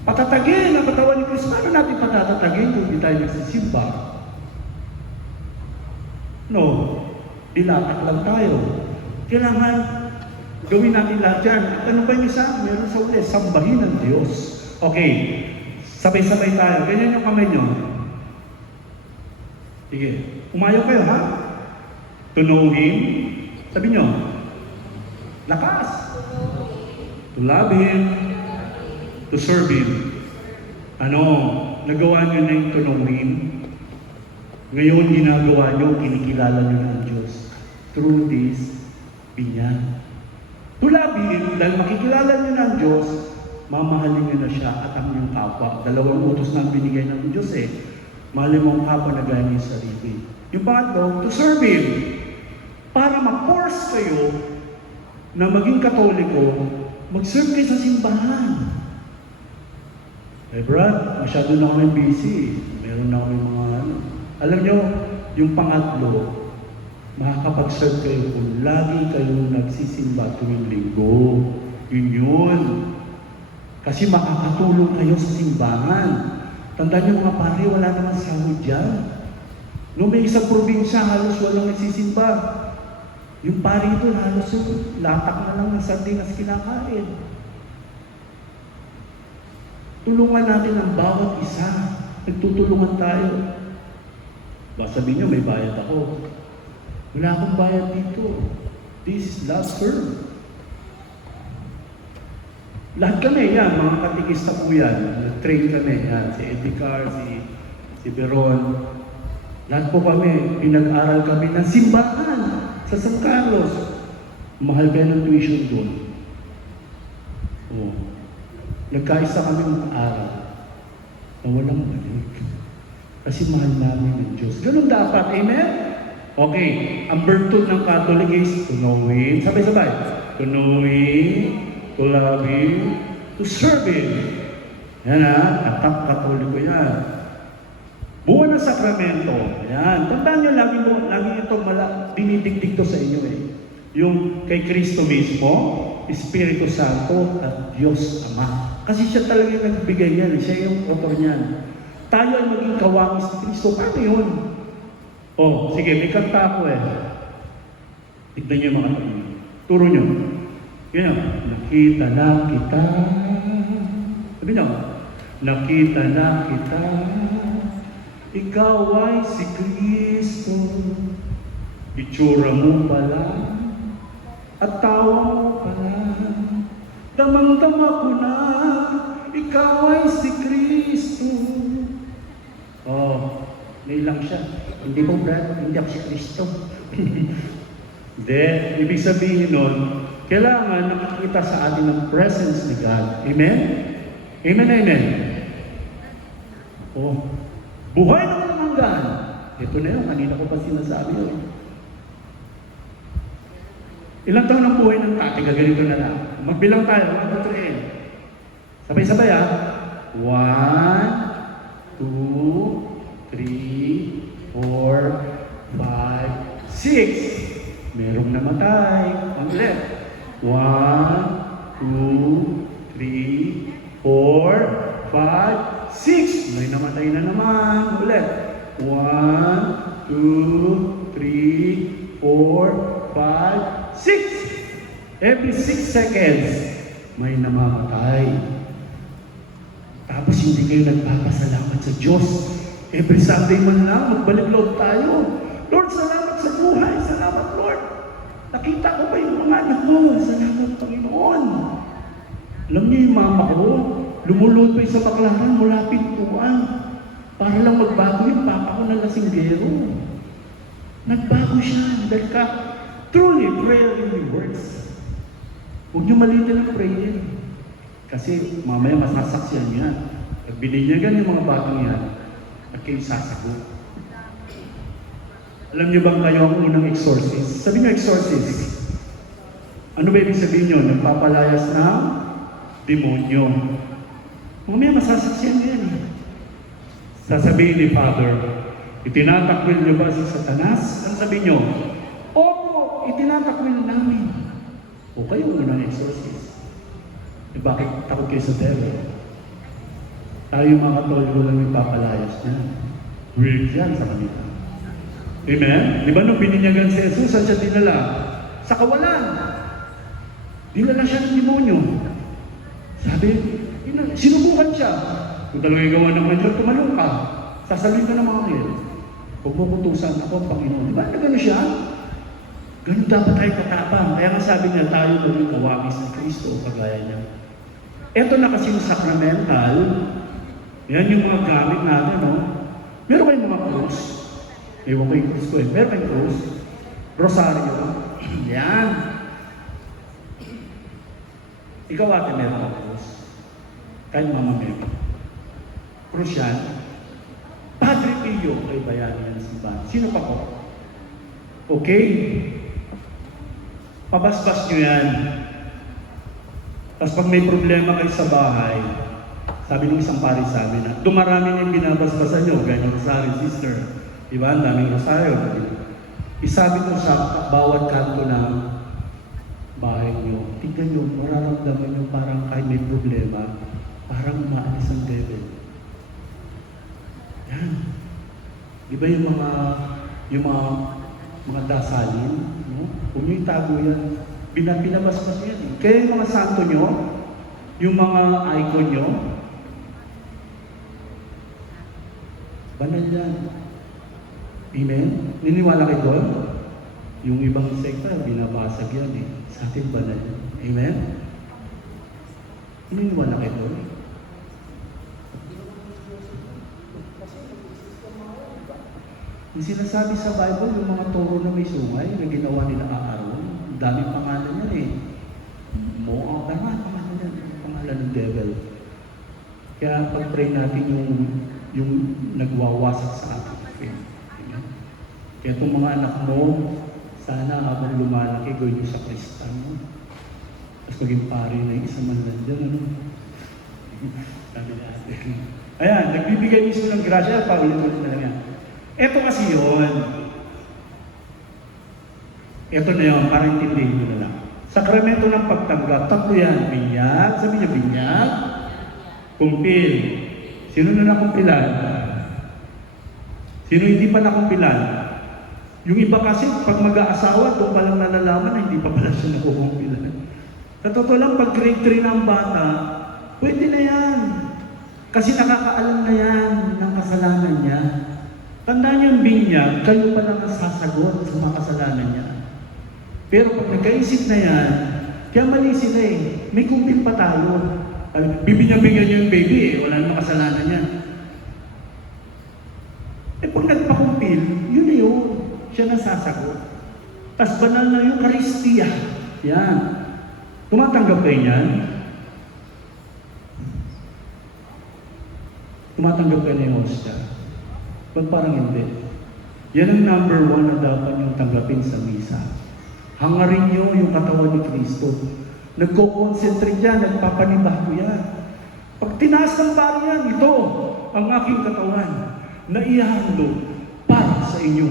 Patatagin ang katawan ni Kristo. Paano natin patatatagin kung hindi tayo nagsisimba? No. Ilatak lang tayo. Kailangan gawin natin lahat yan. Ano ba yung isa? Meron sa uli, sambahin ng Diyos. Okay. Sabay-sabay tayo. Ganyan yung kamay nyo. Sige. Umayaw kayo, ha? To know Him. Sabi nyo. Lakas. To love Him. To serve Him. Nagawa nyo na yung to know Him. Ngayon, ginagawa nyo, kinikilala nyo ng Diyos. Through this, binyan. To love Him, dahil makikilala nyo ng Diyos, mamahalin nyo na siya at ang iyong kapwa. Dalawang utos na ang binigay ng Diyos eh. Mahalin mo ang kapwa na gaya ng sarili. Yung pangatlo, to serve Him. Para ma-force kayo na maging Katoliko, mag-serve kayo sa simbahan. Eh Brad, masyado na kami busy. Meron na kami mga ano. Alam nyo, yung pangatlo, makakapag-serve kayo kung lagi kayo nagsisimba tuwing linggo. Yun. Kasi makakatulong kayo sa simbahan. Tandaan nyo mga pare, wala naman sahod dyan. Noong may isang probinsya, halos walang nagsisimba. Yung pare ito, halos latak na lang ng sardinas kinakain. Tulungan natin ang bawat isa. Nagtutulungan tayo. Baka sabihin nyo, may bayad ako. Wala akong bayad dito. This is love serve. Lahat kami, yan, mga katikista po yan. Nag-train kami, yan. Si Edgar, si Beron. Lahat po kami, pinag-aral kami ng simbahan sa San Carlos. Mahal kayo ng tuition doon. Oh. Nagkaisa kami mag-aral na walang balik. Kasi mahal namin ng Diyos. Ganun dapat, amen? Okay, ang virtue ng Catholic is to know Him. Sabay-sabay. To know Him, to love Him, to serve Him. Yan at Katoliko yan. Buwan ng sakramento. Yan. Tandaan nyo, lagi ito dinidigdig to sa inyo eh. Yung kay Kristo mismo, Espiritu Santo at Diyos Ama. Kasi siya talaga yung nagbigay yan. Siya yung author niyan. Tayo ay maging kawangis ni Kristo. Paano yun? Oh, sige, may kanta ako eh. Tignan niyo mga kapatid. Turo niyo. Yan o. Nakita na kita. Sabi niyo. Nakita na kita. Ikaw ay si Kristo. Itsura mo pala. At tawa mo pala. Damang-dama ko na. Ikaw ay si Kristo. Oh, nailang siya. Hindi po, Brad. Hindi ako si Kristo. Hindi. Ibig sabihin nun, kailangan nakikita sa atin ang presence ni God. Amen? Amen, amen. Oh, buhay na malanggan. Ito na yun. Kanina ko pa sinasabi yun. Ilang taon ang buhay ng tatay? Ganito na lang. Magbilang tayo. 1, 2, 3. Sabay-sabay ah. 1, 2, 3, 4, 5, 6. Merong namatay. Ang ulit. 1, 2, 3, 4, 5, 6. May namatay na naman. Ulit. 1, 2, 3, 4, 5, 6. Every 6 seconds, may namamatay. Tapos hindi kayo nagpapasalamat sa Diyos. Every Sunday man lang, magbalik loob tayo. Lord, salamat sa buhay. Salamat, Lord. Nakita ko pa yung mga anak ko. Salamat, Panginoon. Alam niyo yung mama ko, lumulod pa sa baklaran mula pintuan. Para lang magbago yung papa ko na lasinggero. Nagbago siya. Dahil ka, truly, prayer really works. Huwag niyo malitin ang prayer. Kasi mamaya masasaksiyan niya. Pag bininyagan yung mga batang yan, at kayo sasagot. Alam niyo bang kayo ang unang exorcist? Sabi niyo exorcist. Ano ba ibig sabihin niyo? Nagpapalayas ng demonyo. Mamaya masasaksiyan niya yan. Sasabihin ni Father, itinatakwil niyo ba si Satanas? Ano sabihin niyo? Opo, itinatakwil namin. O kayo ang unang exorcist. Eh bakit takot kayo sa devil? Tayo mga Katoliko lang yung papalayas niya. Weird yan sa kanila. Amen? Di ba nung bininyagan si Jesus, saan siya dinala? Sa kawalan. Dinala siya ng demonyo. Sabi, sinubukan siya. Kung talagang gawa ng manyo, tumalong ka. Sasabihin ka ng mga ngayon. Huwag mo kutusan ako, Panginoon. Di ba na gano'n siya? Ganun dapat tayo katapang. Kaya nga sabi niya, tayo maging kawagis ng Kristo, kagaya niya. Ito na kasi yung sacramental, yan yung mga gamit natin, no? Meron kayong mga krus. Ewan ko yung krus ko eh. Meron kayong krus. Rosario. Yan. Ikaw ate, meron ka krus. Kahit Mama Mary. Crucial. Padre Pio ay bayani yan si Simbahan. Sino pa po? Okay? Pabasbas nyo yan. Tapos pag may problema kayo sa bahay, sabi ng isang pari sabi na, dumarami na yung binabasbasan nyo, gaya ng rosario, sister. Diba? Ang daming rosario. Isabi ko sa bawat kanto ng bahay nyo, tignan nyo, mararamdaman nyo parang kahit may problema, parang umaalis ang devil. Yan. Diba yung mga dasalin, no? Huwag nyo itago yan. Pinabasbas yan. Kaya yung mga santo nyo, yung mga icon nyo, banal yan. Amen? Niniwala kayo doon? Yung ibang sekta, binabasag yan eh. Sa atin banal yan. Amen? Niniwala kayo doon? Yung sinasabi sa Bible, yung mga toro na may sungay na ginawa nila Aaron, ang daming pangalan yan eh. Pangalan yan, pangalan ng devil. Kaya pag-pray natin yung nagwawasak sa ating faith. Amen? Kaya itong mga anak mo, sana habang lumalaki, gawin nyo sa Kristan mo. Tapos maging pari na yung isa man lang dyan, ano? Sabi natin. Ayan, nagbibigay mismo ng grasya, paulit-ulit na lang yan. Ito kasi yun. Ito na yun, para intindihin nyo na lang. Sakramento ng pagtanggap, tatlo yan. Binyag, sabi niya binyag, kumpil. Sino na nakumpilan? Sino hindi pa nakumpilan? Yung iba kasi, pag mag-aasawa, doon pa lang nalalaman na hindi pa pala siya nakukumpilan. Sa totoo lang, pag grade 3 na ang bata, pwede na yan. Kasi nakakaalam na yan ng kasalanan niya. Tandaan niyo yung binyag, kayo pa lang sasagot sa mga kasalanan niya. Pero pag nagkaisip na yan, kaya mali sila eh. May kumpil pa tayo. Bibinyag-bigyan niyo yung baby eh, wala namang kasalanan niya. Eh pag nagpakumpil, yun na yun. Siya na sasagot. Tapos banal na yung Karistiya. Yan. Tumatanggap kayo niyan? Tumatanggap kayo na yung hostia? Ba't parang hindi? Yan ang number 1 na dapat yung tanggapin sa misa. Hangarin nyo yung katawan ni Kristo. Nagko-concentrate yan, nagpapanibago yan. Pag tinaas ng pari yan, ito ang aking katawan na ihahandog para sa inyo.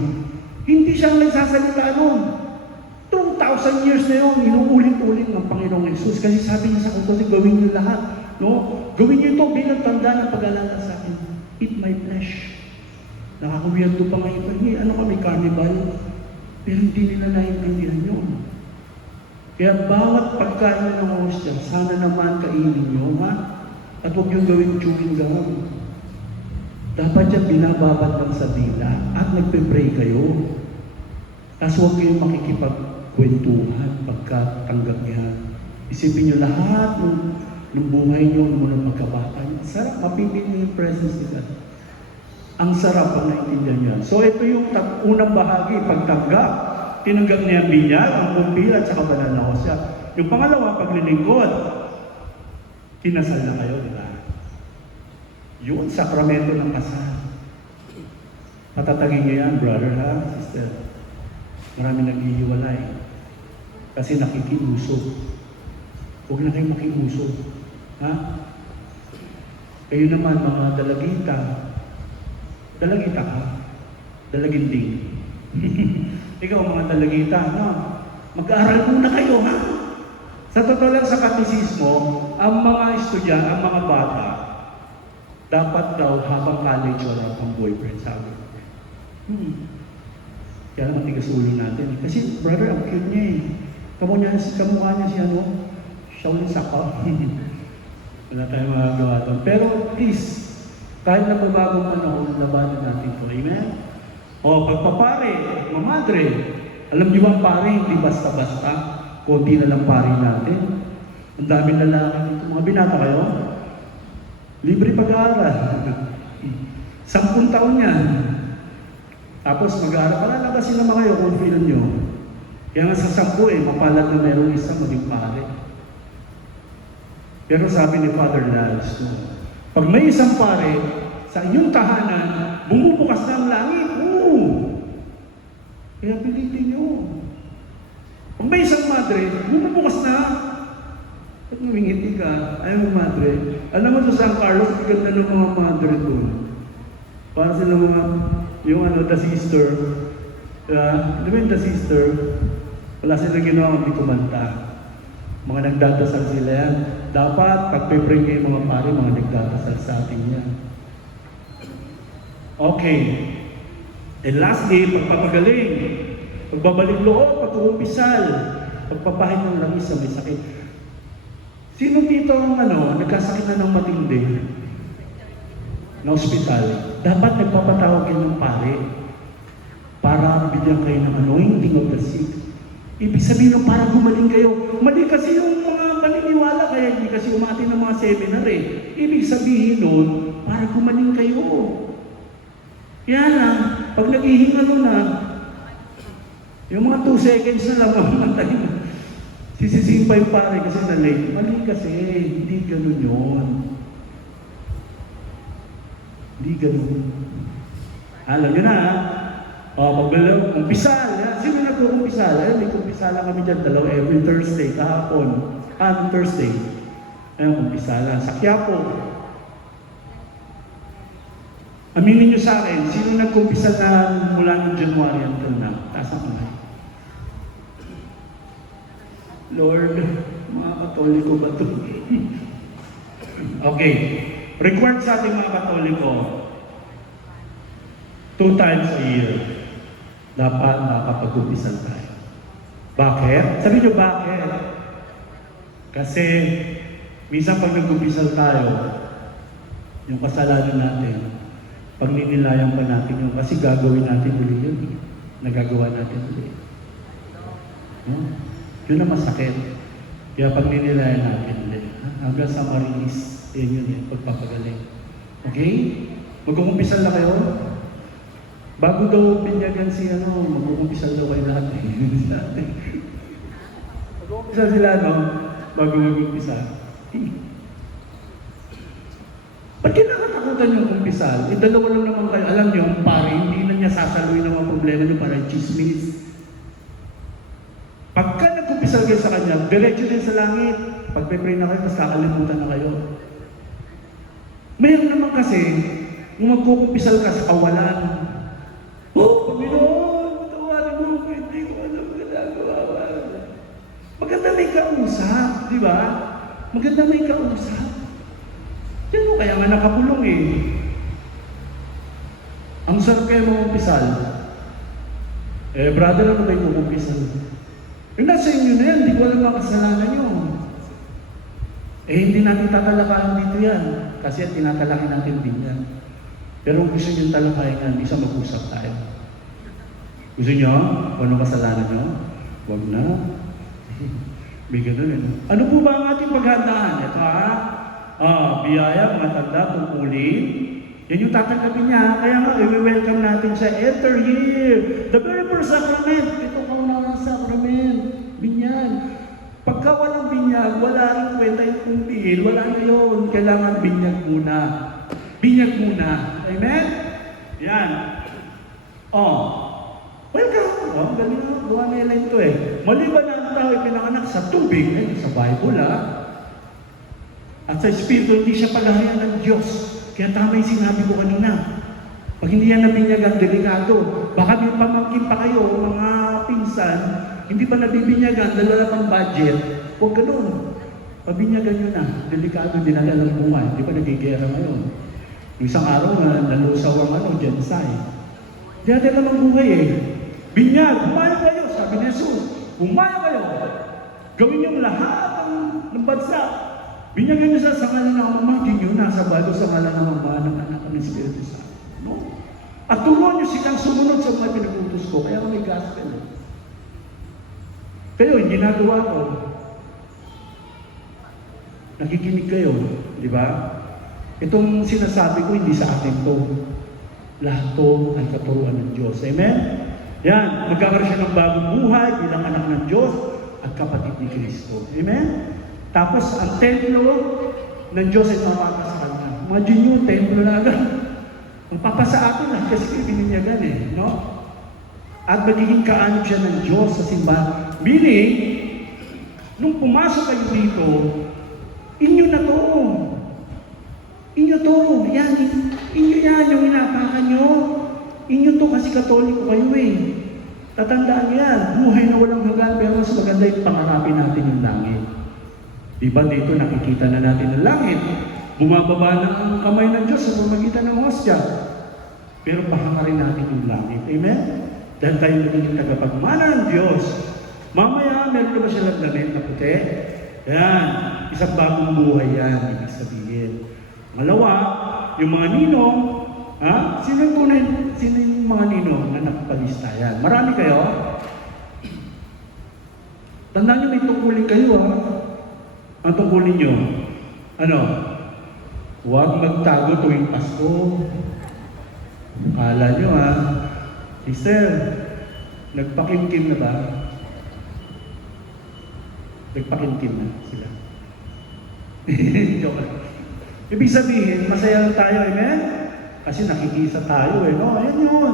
Hindi siya nagsasalita nun. 2,000 years na yun, inuulit-ulit ng Panginoong Yesus. Kasi sabi niya sa kung gawin niyo lahat. No? Gawin niyo ito bilang tanda ng pag-alala sa akin. Eat my flesh. Nakakawiyado pa ngayon pa, ano kami, carnival? Pero hindi nila naiintindihan yun. Kaya bawat pagkain ng hostia, sana naman kainin nyo, ha? At huwag yung gawin chewing gum. Dapat yan binababad lang sa dila at nagpe-pray kayo. Tapos huwag kayong makikipagkwentuhan pagkatanggap niya. Isipin nyo lahat ng buhay nyo mula magkabata. Sarap, mapipin nyo yung presence nila. Ang sarap ang naintindihan niya. So ito yung unang bahagi, pagtanggap. Tinanggap niya ang binyag, ang kumpil at saka banal na hostia. Yung pangalawa, paglilingkod. Kinasal na kayo, di ba? Yun, sakramento ng kasal. Patatagin niyo yan, brother ha, sister. Marami naghihiwalay. Kasi nakikiusog. Huwag na kayong makiusog. Ha? Kayo naman, mga dalagita. Dalagita ka? Dalaginding. Ikaw, mga dalagita, no? Mag-aaral muna kayo, ha? Sa totoo lang sa katisismo, ang mga estudyante, ang mga bata, dapat daw habang college wala pang boyfriend, sabi ko. Kaya naman tigas-ulo natin. Kasi, brother, ang cute niya eh. Kamukha niya si ano, Shaolin Saka. Wala tayong magagawa doon. Pero please, kahit na babagong panahon, labanan natin ito. Amen? O, pagpapare, mamadre, alam niyo ba pare, hindi basta-basta. Kunti na lang pare natin. Ang daming lalaki dito. Mga binata kayo? Libre pag-aaral. 10 taon yan. Tapos mag-aaral, palalabasin naman kayo kung feel nyo. Kaya nga sa 10 mapalad na meron isa maging pare. Pero sabi ni Father Lance, pag may isang pare sa inyong tahanan, bumubukas na ang langit. Oo. Kaya pilitin nyo. Pag may isang madre, bumubukas na. At ngumingiti ka, ayaw mo madre. Alam mo sa San Carlos, ganda ng mga madre doon. Para sila mga, yung the sister. Di ba yung the sister? Wala silang ginawa, hindi kumanta. Mga nagdadasal sila yan. Dapat, pag-pray kayo mga pare, mga nagdadasal sa atin yan. Okay. And lastly, pagpapagaling. Pagbabalik loob, pag-uumpisal. Pagpapahid ng langis sa may sakit. Sino dito ang nagkasakit na ng matindi? Na ospital. Dapat nagpapatawag kayo ng pare. Para bigyan kayo ng anointing of the sick. Ibig sabihin ng para gumaling kayo. Mali kasi yung mga paniniwala, kaya hindi kasi umati ng mga seminar eh. Ibig sabihin nun, para gumaling kayo. Kaya lang, pag naghihingalo na, yung mga 2 seconds na lang, mamatay na. Sisisihin pa yung pare kasi na-late. Mali kasi, hindi ganun yun. Hindi ganun. Alam nyo na, kumpisal. Sino nagkukumpisal? May kumpisala kami dyan, every Thursday, kahapon. Thursday. Kumpisala. Sa Quiapo. Aminin nyo sa akin, sino nagkumpisal na mula ng January until now? Taas ang kamay. Lord, mga Katoliko ba ito? Okay. Required sa ating mga Katoliko, 2 times a year, dapat nakapag-umpisal tayo. Bakit? Sabi nyo bakit? Kasi, minsan pag nag-umpisal tayo, yung kasalanan natin, pag ninilayan pa natin yun, kasi gagawin natin ulit yun. Nagagawa natin ulit. No? Yun ang masakit. Kaya pag ninilayan natin ulit, hanggang sa marinis, yun, pagpapagaling. Okay? Mag-uumpisal na kayo? Bago daw binyagan si mag-uumpisal daw kayo lahat. Mag-uumpisal sila, bago mag-uumpisal. Ba't kinakatakutan yung umpisal? Dalawa lang naman kayo. Alam niyo, ang pare, hindi na niya sasaluhin ng mga problema niyo para chismis. Pagka nag-umpisal kayo sa kanya, diretso din sa langit. Pag pray na kayo, mas kakalimutan na kayo. Mayroon naman kasi, kung mag-umpisal ka sa kawalan, Panginoon, matawarin mo, hindi ko alam ginagawa. Maganda may kausap, di ba? Maganda may kausap. Yan mo, kaya nga nakapulong eh. Ang sarap kayo mag-umpisal. Brother, ano ba yung mag-umpisal? Nasa inyo na yan, di ko alam mga kasalanan nyo. Hindi natin tatalakayan dito yan. Kasi tinatalaki natin din yan. Pero kung gusto nyo talakayan yan, isa mag-usap tayo. Gusto nyo? Kung ano kasalanan nyo? Huwag na. May ganun eh. Ano po ba ang ating paghandaan? Ito biyaya, matanda, tungkulin. Yan yung tatanggapin niya. Kaya nga, i-welcome natin siya. Enter here. The very first sacrament. Ito kaunang sacrament. Binyag. Pagka walang binyag, wala rin kwenta yung kumpiin. Wala na yun. Kailangan binyag muna. Binyag muna. Amen? Yan. Welcome. Galing na. Gawa nila ito eh. Maliban na ang tao ipinanganak sa tubig. Sa Bible At sa Espiritu, hindi siya palahayan ng Diyos. Kaya tama yung sinabi ko kanina. Pag hindi yan nabinyagan, delikado. Baka may pamangkin pa kayo, mga pinsan, hindi pa nabibinyagan, dala pang budget. Huwag ganun. Pabinyagan nyo na. Delikado, dinala ng bunga. Hindi pa nagigera ngayon. Yung isang araw na nalusaw ang genocide. Dinadala ng buhay eh. Binyag, humayo kayo, sabi ni Jesus. Humayo kayo. Gawin yung lahat ng bansa. Binyagan niyo sa ngalan ng Ama, hindi niyo nasa Bible sa ngalan ng Ama, ng Anak, ng Espiritu Santo. No? At turuan niyo silang sumunod sa mga pinag-utos ko, kaya may gospel. Kayo, yung ginagawa ko, nakikinig kayo, di ba? Itong sinasabi ko, hindi sa atin to. Lahat to ay katuruan ng Diyos. Amen? Yan, magkakaroon siya ng bagong buhay bilang anak ng Diyos at kapatid ni Kristo. Amen? Tapos ang templo ng Diyos ay mapapa sa kanya. Imagine nyo, templo na agad. Ang papa sa atin lang kasi bininyagan no? At magiging kaanib siya ng Diyos sa simbahan. Meaning, nung pumasok kayo dito, inyo na to. Inyo to. Yan, inyo yan, yung inapakan nyo. Inyo to kasi katoliko kayo Tatandaan nyo yan, buhay na walang hanggan, pero mas maganda yung pangarapin natin yung langit. Diba dito nakikita na natin ang langit? Bumababa na ang kamay ng Diyos sa pamagitan ng hostya. Pero pahangarin natin yung langit. Amen? Dahil tayo magiging tagapagmana ng Diyos. Mamaya, meron na ba silang damit na puti? Yan. Isang bagong buhay yan, ibig sabihin. Malawa, yung mga ninong, sino yung mga ninong na nakapalista yan? Marami kayo? Tandaan nyo, may tungkulin kayo Ang tungkulin nyo? Ano? Huwag magtago tuwing Pasko. Kala nyo Sister, nagpakimkim na ba? Nagpakimkim na sila. Joke lang. Ibig sabihin, masaya lang tayo, amen? Kasi nakikisa tayo no? Ayan yun.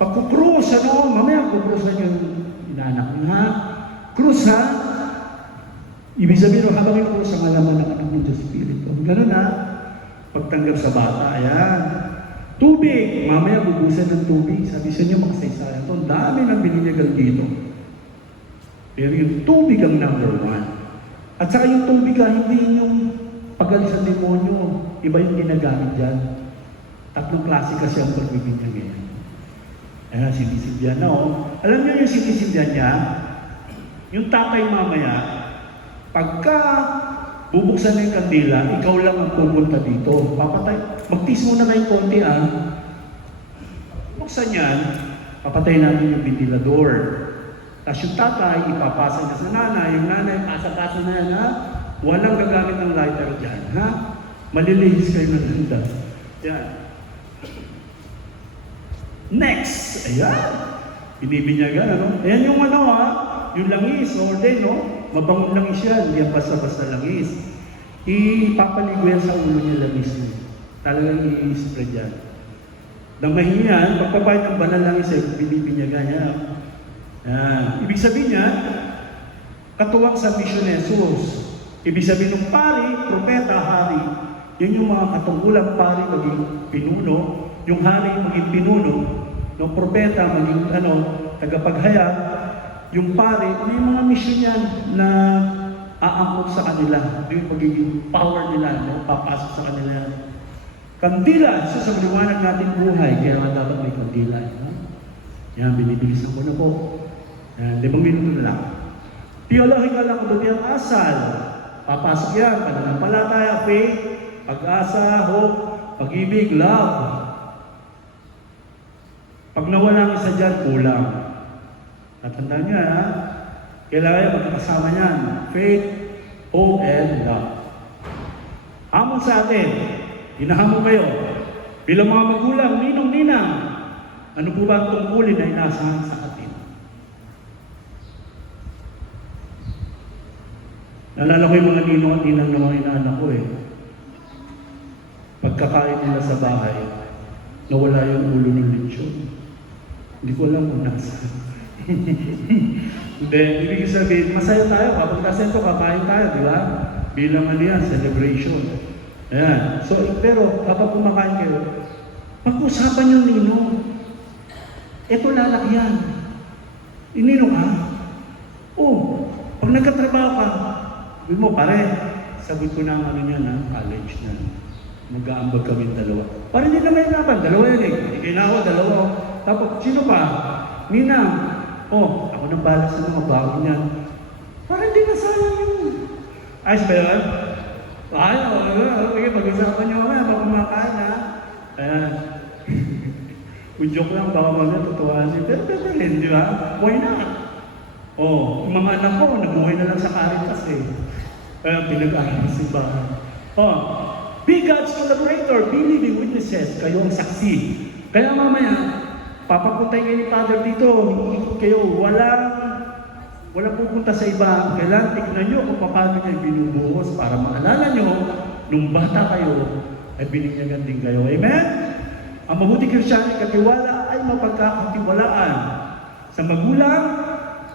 Pagkukrus, mamaya kukrusan yung inaanak nyo, Krus, Ibig sabihin, habang yung krus ang alaman ng anak ng Diyos Espiritu. Ganun pagtanggap sa bata, ayan. Tubig, mamaya bubusan ng tubig. Sabi sa inyo, makasaysayan to. Dami ng bininyagan dito. Pero yung tubig ang number one. At saka yung tubig hindi yung pagalis sa demonyo. Iba yung ginagamit dyan. Tatlong klase kasi ang pagbibinyag ngayon. Ayan, sinisindyan na Alam niyo yung sinisindyan niya? Yung tatay mamaya, pagka bubuksan na yung kandila, ikaw lang ang pupunta dito. Papatay. Magtis muna kayong konti Buksan yan, papatay natin yung ventilador. Tapos yung tatay, ipapasa niya sa nanay. Yung nanay, pasa-pasa na yan Walang gagamit ng lighter dyan, Malilihis kayo ng ganda. Yan. Next! Ayan. Binibinyagan, Ayan yung yung langis, orden, Mabangong langis yan, hindi basta-basta langis. Ipapaligo yan sa ulo niya langis mo. Talagang i-spread yan. Damahin yan, pagpapahit ng banal langis binibinyagan niya. Ibig sabihin niya, katuwang sa misyon ni Jesus. Ibig sabihin ng pari, propeta, hari, yun yung mga katungkulang pari maging pinuno, yung hari maging pinuno, ng propeta maging tagapaghayag, yung pari, may mga misyon yan na aangkop sa kanila. Yung magiging power nila, papasok sa kanila. Kandila, isa sa maliwanag natin buhay, kaya dapat may kandila. Yan, binibilisan ko na po. Yan, 5 minuto na lang. Theological ang ang asal. Papasok yan, pananampalataya, faith, pag-asa, hope, pag-ibig, love. Pag nawala ang isa dyan, kulang. Natandaan niya, kailangan magkakasama niyan. Faith, hope, and love. Hamon sa atin, hinahamon kayo. Bilang mga magulang, ninong-ninang, ano po ba ang tungkulin na inasahan sa atin? Naalala ko yung mga ninong at ninang na mga inaanak ko Pagkakain nila sa bahay, nawala yung ulo ng lechon. Hindi ko alam kung nasa. Hindi, ibig sabihin, masaya tayo. Kapag kasento, kakain tayo, di ba? Bilang celebration. Ayan. So, pero kapag kumakain kayo, pag-usapan yung ninong. Ito lalakyan. Ninong ka? Pag nagkatrabaho ka, sabi mo, pare, sabi ko na college na. Mag-aambag kami dalawa. Pare, hindi naman inapan. Dalawa yan Hindi kayo na ako, dalawa. Tapos, sino pa? Ninang. Ako nang balas sa mga bago niyan. Parang hindi nasayang yun. Ayos ba yun? Okay, pag-usapan niyo mamaya, baka kumakain Ayan. Kung joke lang, baka mamaya tutuwasin. Pero rin, di ba? Why not? Yung mga anak ko, nabuhay na lang sa Caritas Kaya pinag-aaral sa bahay. Be God's collaborator, be living witnesses. Kayo ang saksi. Kaya mamaya, papapuntay kayo ni Father dito, ikot kayo, Wala pupunta sa iba. Kailangan tignan nyo kung paano niya binubuhos para maalala nyo, nung bata kayo, ay binigyan din kayo. Amen? Ang mabuting Kristyano katiwala ay mapagkakatiwalaan. Sa magulang,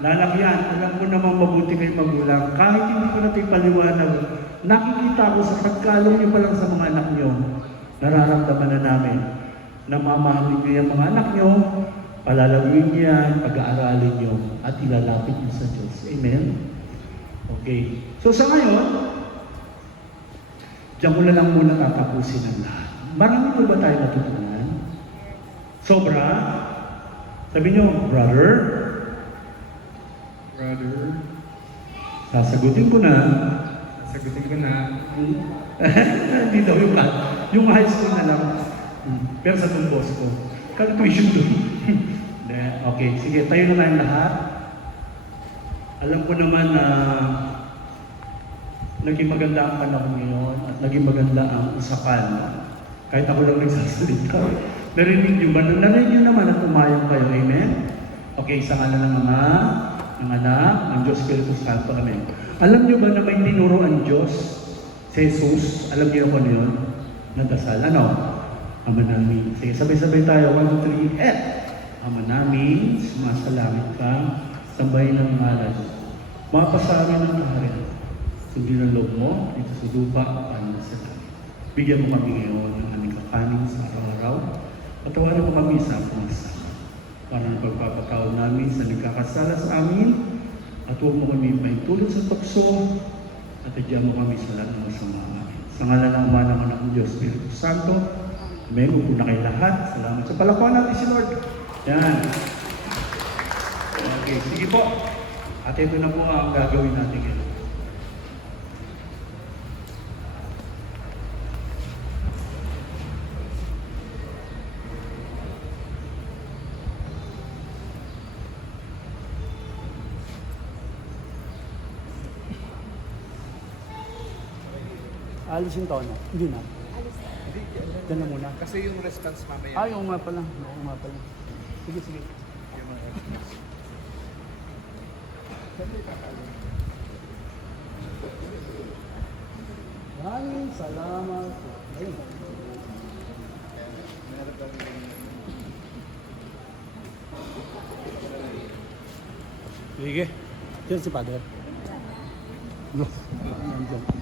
lalakyan. Alam ko namang mabuti kayo magulang. Kahit hindi ko natin paliwanag, nakikita ko sa pagkalong nyo pa lang sa mga anak nyo, nararamdaman na namin na mamahalin nyo yung mga anak nyo, palalawin nyo yan, pag-aaralin nyo, at ilalapit nyo sa Diyos. Amen? Okay. So sa ngayon, diyan ko na lang muna tatapusin ang lahat. Marami po ba tayo natutunan? Sobra? Sabi nyo, brother? Brother, Sasagutin ko na. sasagutin ko na. Hindi daw yung yung high school na lang. Pero sa itong boss ko. Kaya tuition doon. Okay, sige, tayo na tayong lahat. Alam ko naman na naging maganda ang panahon ngayon at naging maganda ang usapan. Kahit ako lang nagsasalita. Narinig nyo ba? Narinig nyo naman at umayang kayo. Amen? Okay, sa ngalan ng Ama, ng Anak, ng Diyos Espiritu Santo. Amen. Alam nyo ba na may tinuro ang Diyos si Jesus? Alam niyo kung ano yun? Nagdasal. Ano? Ama namin. Sige, sabay-sabay tayo. 1, 2, 3, Ama namin, sumasalangit ka, sambahin ng ngalan. Mapasa amin ng kaharian. Sundin ang loob mo, dito sa lupa, paano sa langit. Bigyan mo kami ngayon ng aming kakanin sa araw-araw. Patawarin mo kami sa pagsama. Para ng pagpapatawad namin sa nagkakasala sa amin, at huwag mo kami maitulot sa tukso, at adyan mo kami sa lahat ng masama namin. Sa ngalan ng Ama ng Anak ng Diyos, Espiritu Santo, Amen. Upo na kayo lahat. Salamat sa palakpakan natin si Lord. Yan. Okay, sige po. At ito na po ang gagawin natin ngayon. Alisin to, ano? Hindi na. Diyan na muna. Kasi yung response mamaya. Ay, oo nga pala. Oo nga pala. Sige, sige. Yung mga response. Maraming salamat. Ayun. Meron daw yung Sige. Diyan si Padre. Diyan.